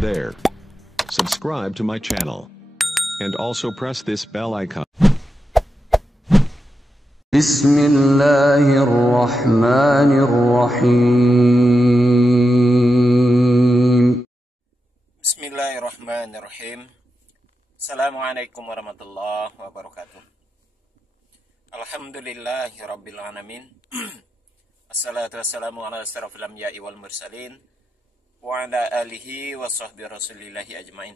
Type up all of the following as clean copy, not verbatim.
there. Subscribe to my channel. And also press this bell icon. Bismillahirrahmanirrahim. Bismillahirrahmanirrahim. Assalamualaikum warahmatullahi wabarakatuh. Alhamdulillahirabbil alamin. Assalatu wassalamu ala asyrafil anbiya'i wal mursalin wa ala alihi wa sahbihi rasulillahi ajmain.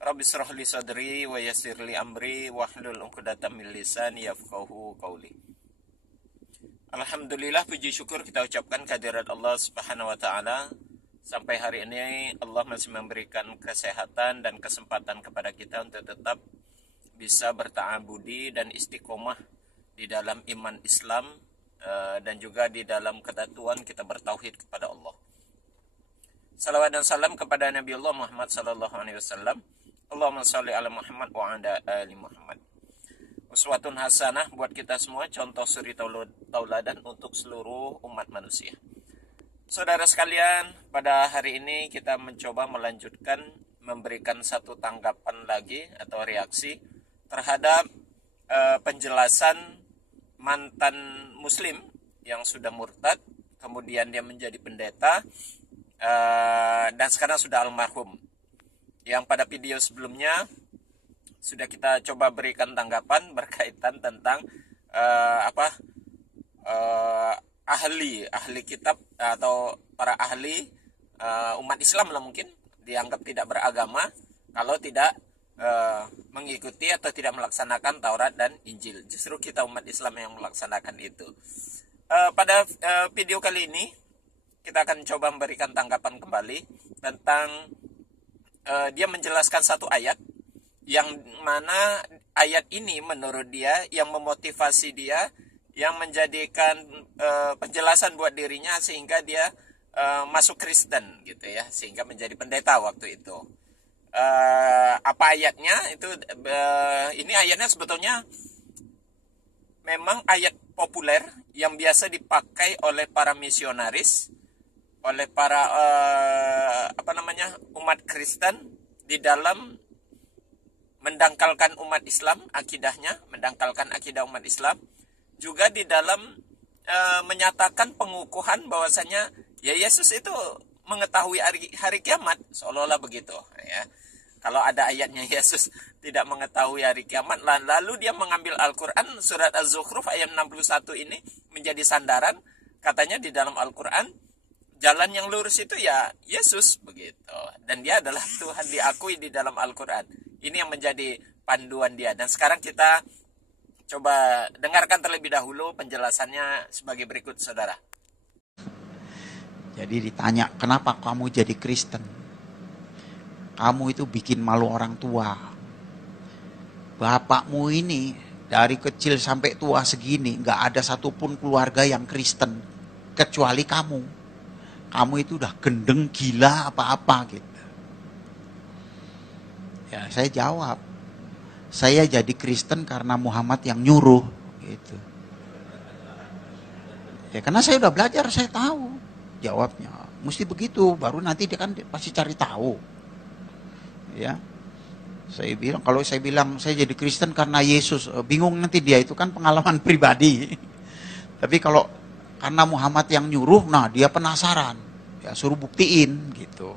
Rabbi shrah li sadri wa yassir li amri wahlul 'uqdatam min lisani yafqahu qawli. Alhamdulillah, puji syukur kita ucapkan kehadirat Allah Subhanahu wa taala. Sampai hari ini Allah masih memberikan kesehatan dan kesempatan kepada kita untuk tetap bisa berta'abudi dan istiqomah di dalam iman Islam, dan juga di dalam kedatuan kita bertauhid kepada Allah. Salawat dan salam kepada Nabi Allah Muhammad sallallahu alaihi wasallam. Allahumma shalli ala Muhammad wa ala ali Muhammad. Uswatun hasanah buat kita semua, contoh suri tauladan untuk seluruh umat manusia. Saudara sekalian, pada hari ini kita mencoba melanjutkan memberikan satu tanggapan lagi atau reaksi terhadap penjelasan mantan muslim yang sudah murtad, kemudian dia menjadi pendeta, dan sekarang sudah almarhum. Yang pada video sebelumnya sudah kita coba berikan tanggapan berkaitan tentang ahli kitab atau para ahli umat Islam lah, mungkin dianggap tidak beragama kalau tidak mengikuti atau tidak melaksanakan Taurat dan Injil. Justru kita umat Islam yang melaksanakan itu. Pada video kali ini kita akan coba memberikan tanggapan kembali tentang dia menjelaskan satu ayat yang mana ayat ini menurut dia yang memotivasi dia, yang menjadikan penjelasan buat dirinya sehingga dia masuk Kristen gitu ya, sehingga menjadi pendeta waktu itu. Apa ayatnya itu? Ini ayatnya sebetulnya memang ayat populer yang biasa dipakai oleh para misionaris, oleh para umat Kristen di dalam mendangkalkan umat Islam, akidahnya, mendangkalkan akidah umat Islam, juga di dalam menyatakan pengukuhan bahwasanya ya Yesus itu mengetahui hari kiamat, seolah-olah begitu ya. Kalau ada ayatnya Yesus tidak mengetahui hari kiamat, lalu dia mengambil Al-Quran surat Az-Zukhruf ayat 61 ini menjadi sandaran. Katanya di dalam Al-Quran jalan yang lurus itu ya Yesus begitu, dan dia adalah Tuhan diakui di dalam Al-Quran. Ini yang menjadi panduan dia. Dan sekarang kita coba dengarkan terlebih dahulu penjelasannya sebagai berikut, saudara. Jadi ditanya, kenapa kamu jadi Kristen? Kamu itu bikin malu orang tua. Bapakmu ini dari kecil sampai tua segini gak ada satupun keluarga yang Kristen kecuali kamu. Kamu itu udah gendeng, gila, apa-apa gitu. Ya saya jawab, saya jadi Kristen karena Muhammad yang nyuruh gitu. Ya karena saya udah belajar, saya tahu jawabnya. Mesti begitu, baru nanti dia kan pasti cari tahu. Ya, saya bilang, kalau saya bilang saya jadi Kristen karena Yesus, bingung nanti dia, itu kan pengalaman pribadi. Tapi kalau karena Muhammad yang nyuruh, nah dia penasaran, ya suruh buktiin gitu.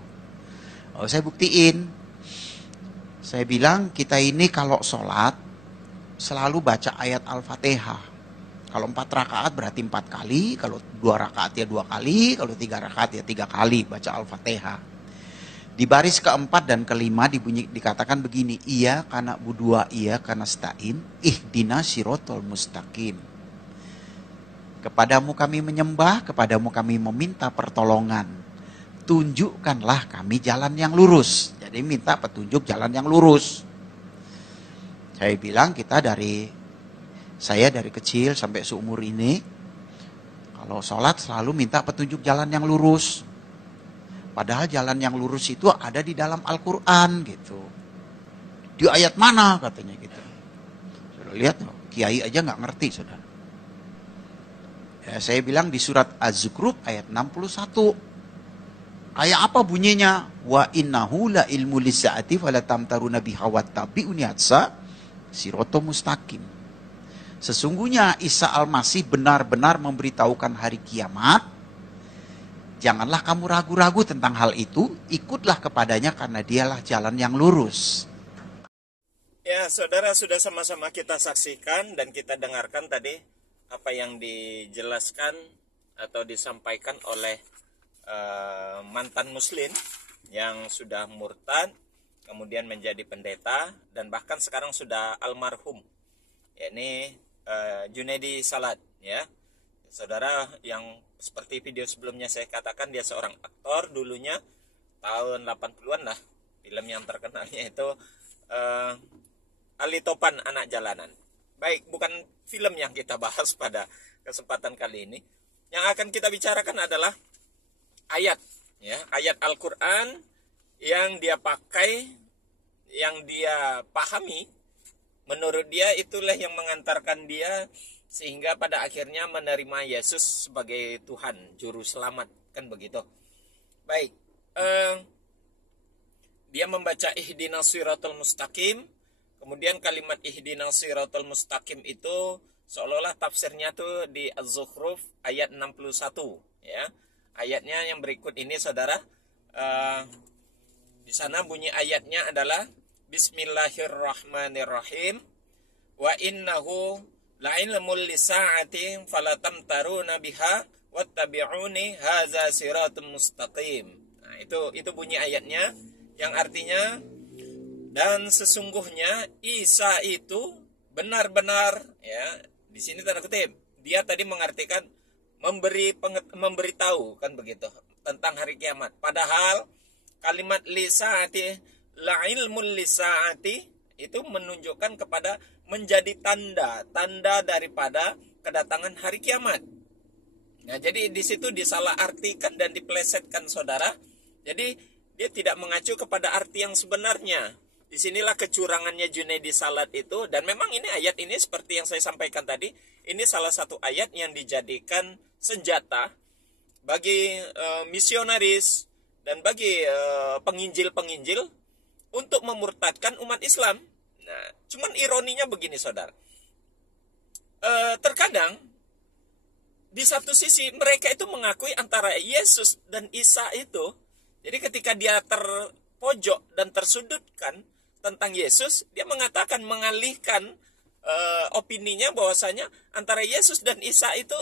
Oh, saya buktiin. Saya bilang kita ini kalau sholat selalu baca ayat Al-Fatihah. Kalau 4 rakaat berarti 4 kali, kalau 2 rakaat ya 2 kali, kalau 3 rakaat ya 3 kali baca Al-Fatihah. Di baris keempat dan kelima dikatakan begini, iya kana budua iya kana stain ihdina sirotol mustaqim. Kepadamu kami menyembah, kepadamu kami meminta pertolongan. Tunjukkanlah kami jalan yang lurus. Jadi minta petunjuk jalan yang lurus. Saya bilang saya dari kecil sampai seumur ini, kalau sholat selalu minta petunjuk jalan yang lurus. Padahal jalan yang lurus itu ada di dalam Al-Quran gitu. Di ayat mana katanya gitu. Sudah lihat, kiai aja nggak ngerti, saudara. Ya, saya bilang di surat Az-Zukhruf ayat 61. Kayak apa bunyinya? Wa innahu la ilmu lisaati fala tamtaruna biha wattabi'uni hatsa siratal mustaqim. Sesungguhnya Isa Al-Masih benar-benar memberitahukan hari kiamat. Janganlah kamu ragu-ragu tentang hal itu, ikutlah kepadanya karena dialah jalan yang lurus. Ya, saudara, sudah sama-sama kita saksikan dan kita dengarkan tadi apa yang dijelaskan atau disampaikan oleh mantan muslim yang sudah murtad, kemudian menjadi pendeta, dan bahkan sekarang sudah almarhum, yakni Junaidi Salat, ya. Saudara, yang seperti video sebelumnya saya katakan, dia seorang aktor dulunya, tahun 80-an lah. Film yang terkenalnya itu Ali Topan Anak Jalanan. Baik, bukan film yang kita bahas pada kesempatan kali ini. Yang akan kita bicarakan adalah ayat, ya, ayat Al-Quran yang dia pakai, yang dia pahami. Menurut dia itulah yang mengantarkan dia sehingga pada akhirnya menerima Yesus sebagai Tuhan, Juru Selamat, kan begitu. Baik, dia membaca ihdinas siratal mustaqim, kemudian kalimat ihdinas siratal mustaqim itu seolah-olah tafsirnya tuh di Az-Zukhruf ayat 61, ya. Ayatnya yang berikut ini, saudara, di sana bunyi ayatnya adalah Bismillahirrahmanirrahim. Wa innahu la'ilmul lisa'ati falatamtaruna biha wattabi'uni hadza siratum mustaqim. Nah, itu bunyi ayatnya yang artinya, dan sesungguhnya Isa itu benar-benar, ya, di sini tanda kutip, dia tadi mengartikan memberitahu, kan begitu, tentang hari kiamat. Padahal kalimat lisaati, la ilmul lisaati, itu menunjukkan kepada menjadi tanda daripada kedatangan hari kiamat. Nah, jadi di situ disalahartikan dan dipelesetkan, saudara. Jadi dia tidak mengacu kepada arti yang sebenarnya. Disinilah kecurangannya Junaidi Salat itu. Dan memang ini ayat ini seperti yang saya sampaikan tadi, ini salah satu ayat yang dijadikan senjata bagi misionaris dan bagi penginjil-penginjil untuk memurtadkan umat Islam. Nah, cuman ironinya begini, saudara. Terkadang di satu sisi mereka itu mengakui antara Yesus dan Isa itu. Jadi ketika dia terpojok dan tersudutkan tentang Yesus, dia mengatakan, mengalihkan opininya bahwasanya antara Yesus dan Isa itu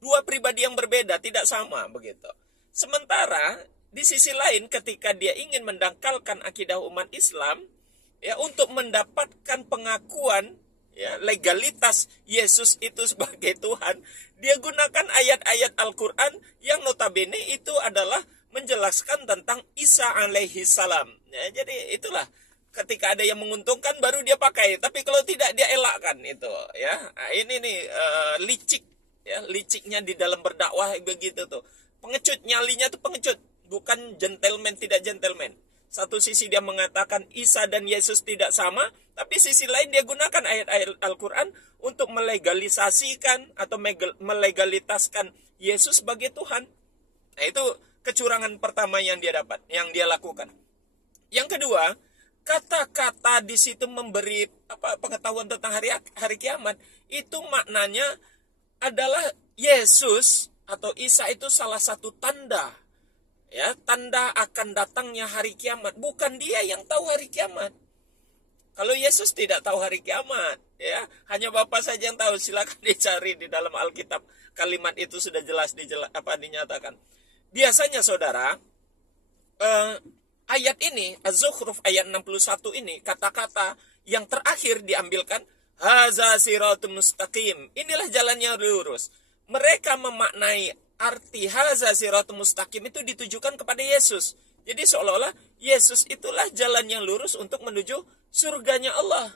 dua pribadi yang berbeda, tidak sama, begitu. Sementara di sisi lain ketika dia ingin mendangkalkan akidah umat Islam, ya, untuk mendapatkan pengakuan, ya, legalitas Yesus itu sebagai Tuhan, dia gunakan ayat-ayat Al-Quran yang notabene itu adalah menjelaskan tentang Isa alaihi salam. Ya, jadi itulah, ketika ada yang menguntungkan baru dia pakai, tapi kalau tidak dia elakkan itu, ya. Nah, ini nih licik, ya, liciknya di dalam berdakwah begitu tuh. Pengecut, nyalinya tuh pengecut, bukan gentleman, tidak gentleman. Satu sisi dia mengatakan Isa dan Yesus tidak sama, tapi sisi lain dia gunakan ayat-ayat Al-Quran untuk melegalisasikan atau melegalitaskan Yesus sebagai Tuhan. Nah, itu kecurangan pertama yang dia dapat, yang dia lakukan. Yang kedua, kata-kata di situ memberi pengetahuan tentang hari kiamat, itu maknanya adalah Yesus atau Isa itu salah satu tanda, ya, tanda akan datangnya hari kiamat. Bukan dia yang tahu hari kiamat. Kalau Yesus tidak tahu hari kiamat, ya, hanya Bapa saja yang tahu. Silakan dicari di dalam Alkitab, kalimat itu sudah jelas dinyatakan. Biasanya, saudara, ayat ini, Az-Zukhruf ayat 61 ini, kata-kata yang terakhir diambilkan, Haza siratum mustaqim, inilah jalannya lurus. Mereka memaknai arti Haza siratum mustaqim itu ditujukan kepada Yesus. Jadi seolah-olah Yesus itulah jalan yang lurus untuk menuju surganya Allah,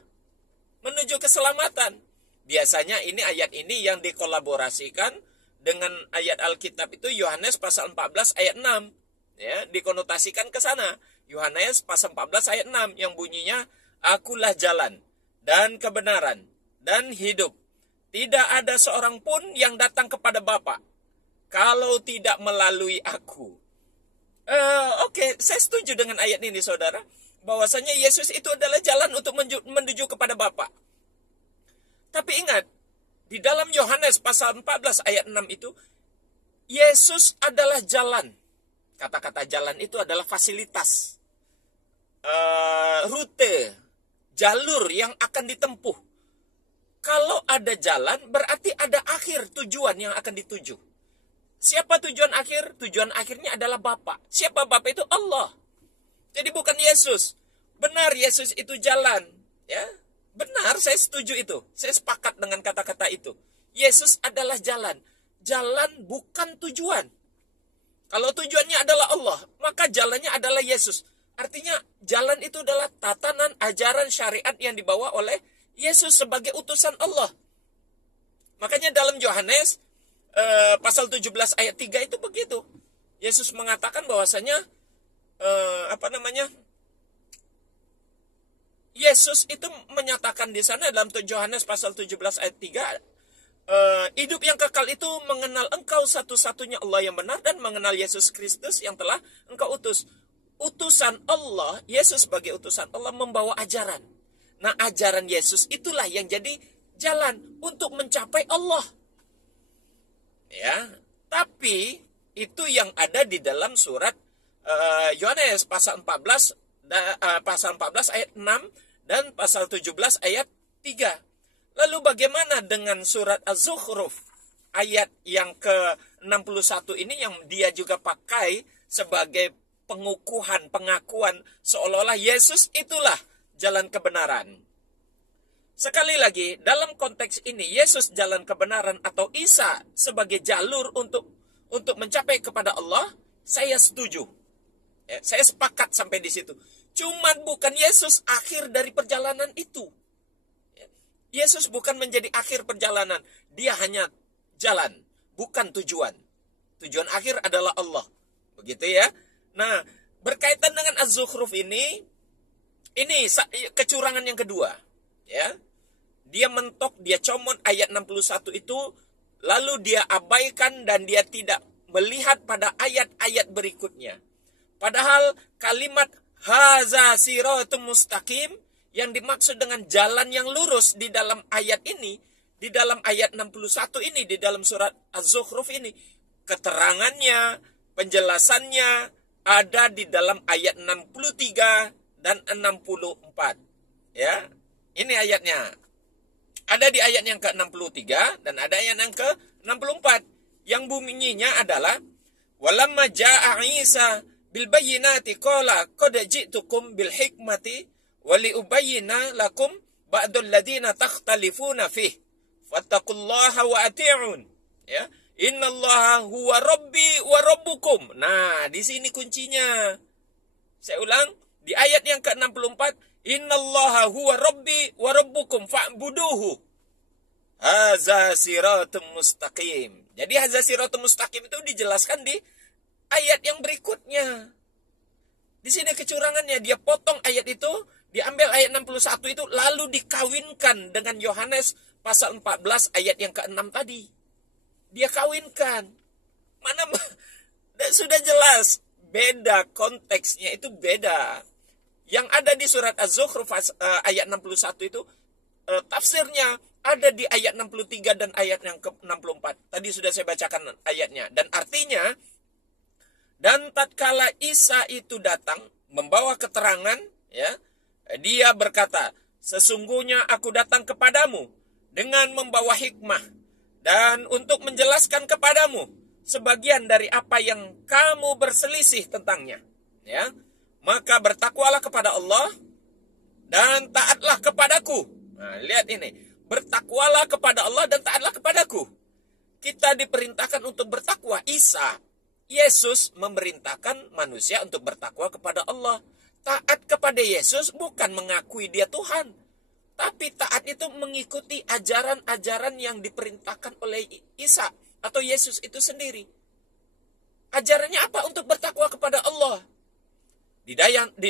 menuju keselamatan. Biasanya ini ayat ini yang dikolaborasikan dengan ayat Alkitab itu Yohanes pasal 14 ayat 6. Ya, dikonotasikan ke sana. Yohanes pasal 14 ayat 6 yang bunyinya, Akulah jalan dan kebenaran dan hidup. Tidak ada seorang pun yang datang kepada Bapa kalau tidak melalui aku. Oke, saya setuju dengan ayat ini, saudara. Bahwasanya Yesus itu adalah jalan untuk menuju kepada Bapa. Tapi ingat, di dalam Yohanes pasal 14 ayat 6 itu, Yesus adalah jalan. Kata-kata jalan itu adalah fasilitas, rute, jalur yang akan ditempuh. Kalau ada jalan, berarti ada akhir tujuan yang akan dituju. Siapa tujuan akhir? Tujuan akhirnya adalah Bapa. Siapa Bapa itu? Allah. Jadi bukan Yesus. Benar, Yesus itu jalan. Ya, benar, saya setuju itu. Saya sepakat dengan kata-kata itu. Yesus adalah jalan. Jalan bukan tujuan. Kalau tujuannya adalah Allah, maka jalannya adalah Yesus. Artinya jalan itu adalah tatanan ajaran syariat yang dibawa oleh Yesus sebagai utusan Allah. Makanya dalam Yohanes pasal 17 ayat 3 itu begitu. Yesus mengatakan bahwasanya Yesus itu menyatakan di sana dalam Yohanes pasal 17 ayat 3, hidup yang kekal itu mengenal engkau satu-satunya Allah yang benar dan mengenal Yesus Kristus yang telah engkau utus. Utusan Allah, Yesus sebagai utusan Allah membawa ajaran. Nah, ajaran Yesus itulah yang jadi jalan untuk mencapai Allah. Ya, tapi itu yang ada di dalam surat Yohanes pasal 14 ayat 6 dan pasal 17 ayat 3. Lalu bagaimana dengan surat Az-Zukhruf ayat yang ke-61 ini yang dia juga pakai sebagai pengakuan seolah-olah Yesus itulah jalan kebenaran. Sekali lagi, dalam konteks ini Yesus jalan kebenaran atau Isa sebagai jalur untuk mencapai kepada Allah, saya setuju. Ya, saya sepakat sampai di situ. Cuman bukan Yesus akhir dari perjalanan itu. Ya, Yesus bukan menjadi akhir perjalanan. Dia hanya jalan, bukan tujuan. Tujuan akhir adalah Allah. Begitu ya. Nah, berkaitan dengan Az-Zukhruf ini kecurangan yang kedua. Ya. Dia mentok, dia comot ayat 61 itu, lalu dia abaikan dan dia tidak melihat pada ayat-ayat berikutnya. Padahal kalimat haza siratum mustaqim yang dimaksud dengan jalan yang lurus di dalam ayat ini, di dalam ayat 61 ini, di dalam surat Az-Zukhruf ini, keterangannya, penjelasannya ada di dalam ayat 63 dan 64. Ya, ini ayatnya. Ada di ayat yang ke-63 dan ada ayat yang ke-64. Yang bunyinya adalah walamma jaa Isa bil bayyinati qala qad ji'tukum bil hikmati wa li ubayyina lakum ba'dal ladina takhtalifuna fih fattaqullaha wa ati'un. Ya, innallaha huwa rabbi wa rabbukum. Nah, di sini kuncinya. Saya ulang, di ayat yang ke-64, innallaha huwa rabbi wa rabbukum fa'buduhu. Haza siratum mustaqim. Jadi haza siratum mustaqim itu dijelaskan di ayat yang berikutnya. Di sini kecurangannya, dia potong ayat itu, diambil ayat 61 itu lalu dikawinkan dengan Yohanes pasal 14 ayat yang ke-6 tadi. Dia kawinkan. Mana sudah jelas beda konteksnya, itu beda. Yang ada di surat Az-Zukhruf ayat 61 itu tafsirnya ada di ayat 63 dan ayat yang ke-64. Tadi sudah saya bacakan ayatnya. Dan artinya, dan tatkala Isa itu datang membawa keterangan, ya, dia berkata, sesungguhnya aku datang kepadamu dengan membawa hikmah dan untuk menjelaskan kepadamu sebagian dari apa yang kamu berselisih tentangnya. Ya. Maka bertakwalah kepada Allah dan taatlah kepadaku. Nah, lihat ini. Bertakwalah kepada Allah dan taatlah kepadaku. Kita diperintahkan untuk bertakwa. Yesus memerintahkan manusia untuk bertakwa kepada Allah. Taat kepada Yesus bukan mengakui dia Tuhan. Tapi taat itu mengikuti ajaran-ajaran yang diperintahkan oleh Isa atau Yesus itu sendiri. Ajarannya apa? Untuk bertakwa kepada Allah. Di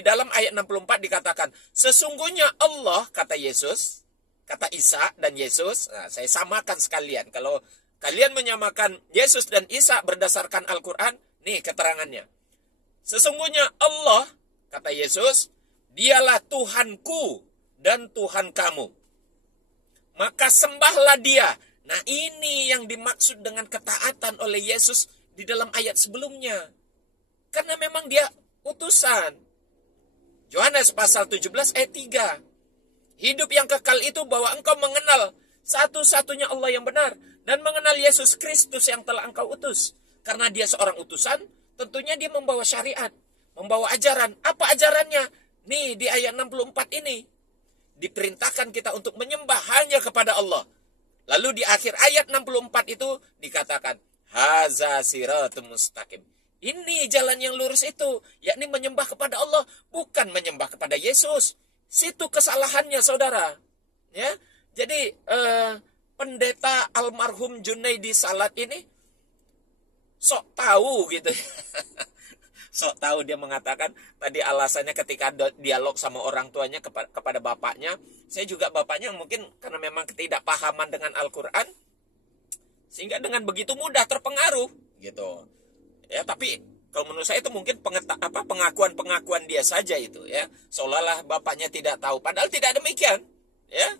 dalam ayat 64 dikatakan, sesungguhnya Allah, kata Yesus, kata Isa dan Yesus, nah, saya samakan sekalian. Kalau kalian menyamakan Yesus dan Isa berdasarkan Al-Quran, nih keterangannya. Sesungguhnya Allah, kata Yesus, dialah Tuhanku dan Tuhan kamu. Maka sembahlah dia. Nah, ini yang dimaksud dengan ketaatan oleh Yesus di dalam ayat sebelumnya. Karena memang dia utusan. Yohanes pasal 17 ayat 3. Hidup yang kekal itu bahwa engkau mengenal satu-satunya Allah yang benar. Dan mengenal Yesus Kristus yang telah engkau utus. Karena dia seorang utusan, tentunya dia membawa syariat. Membawa ajaran. Apa ajarannya? Nih di ayat 64 ini. Diperintahkan kita untuk menyembah hanya kepada Allah. Lalu di akhir ayat 64 itu dikatakan, haza siratum mustaqim. Ini jalan yang lurus itu, yakni menyembah kepada Allah, bukan menyembah kepada Yesus. Situ kesalahannya, saudara. Ya, jadi pendeta almarhum Junaidi Salat ini sok tahu gitu. Sok tahu, dia mengatakan tadi alasannya ketika dialog sama orang tuanya kepada bapaknya. Saya juga bapaknya mungkin karena memang ketidakpahaman dengan Al-Quran, sehingga dengan begitu mudah terpengaruh gitu. Ya, tapi kalau menurut saya itu mungkin pengakuan dia saja itu ya. Seolah-olah bapaknya tidak tahu, padahal tidak demikian. Ya.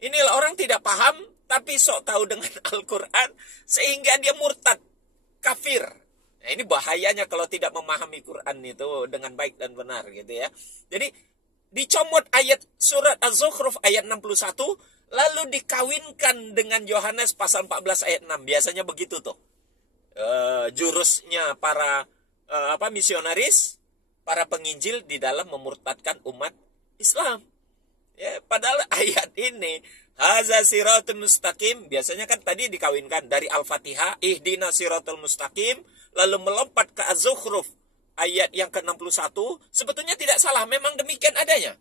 Inilah orang tidak paham tapi sok tahu dengan Al-Quran sehingga dia murtad, kafir. Nah, ini bahayanya kalau tidak memahami Quran itu dengan baik dan benar gitu ya. Jadi dicomot ayat surat Az-Zukhruf ayat 61 lalu dikawinkan dengan Yohanes pasal 14 ayat 6. Biasanya begitu tuh. Jurusnya para misionaris, para penginjil di dalam memurtadkan umat Islam. Ya, padahal ayat ini haza siratul mustaqim biasanya kan tadi dikawinkan dari Al-Fatihah, ihdina siratul mustaqim, lalu melompat ke Az-Zukhruf ayat yang ke-61, sebetulnya tidak salah, memang demikian adanya.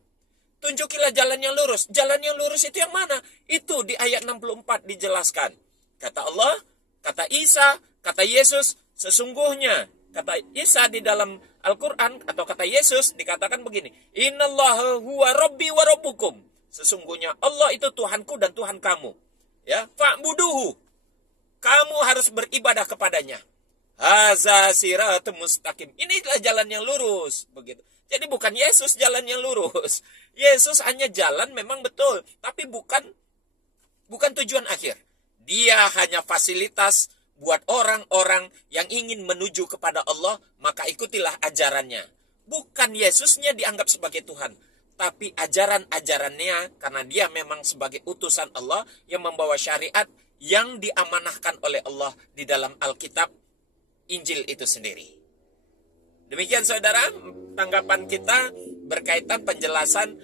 Tunjukilah jalan yang lurus. Jalan yang lurus itu yang mana? Itu di ayat 64 dijelaskan. Kata Allah, kata Isa, kata Yesus, sesungguhnya, kata Isa di dalam Al-Quran, atau kata Yesus, dikatakan begini, innallaha huwa rabbi wa rabbukum. Sesungguhnya Allah itu Tuhanku dan Tuhan kamu. Ya, fa'buduhu. Kamu harus beribadah kepadanya. Haza siratum mustaqim. Inilah jalan yang lurus, begitu. Jadi bukan Yesus jalan yang lurus. Yesus hanya jalan memang betul, tapi bukan tujuan akhir. Dia hanya fasilitas buat orang-orang yang ingin menuju kepada Allah, maka ikutilah ajarannya. Bukan Yesusnya dianggap sebagai Tuhan, tapi ajaran-ajarannya, karena dia memang sebagai utusan Allah yang membawa syariat yang diamanahkan oleh Allah di dalam Alkitab, Injil itu sendiri. Demikian saudara, tanggapan kita berkaitan penjelasan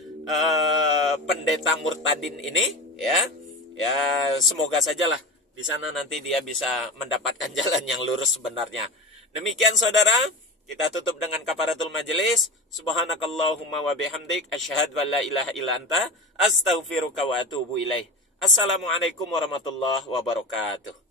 pendeta murtadin ini ya. Ya, semoga sajalah di sana nanti dia bisa mendapatkan jalan yang lurus sebenarnya. Demikian saudara, kita tutup dengan kafaratul majelis. Subhanakallahumma wa bihamdik asyhadu an la ilaha illa anta astaghfiruka wa atubu ilaih. Assalamualaikum warahmatullahi wabarakatuh.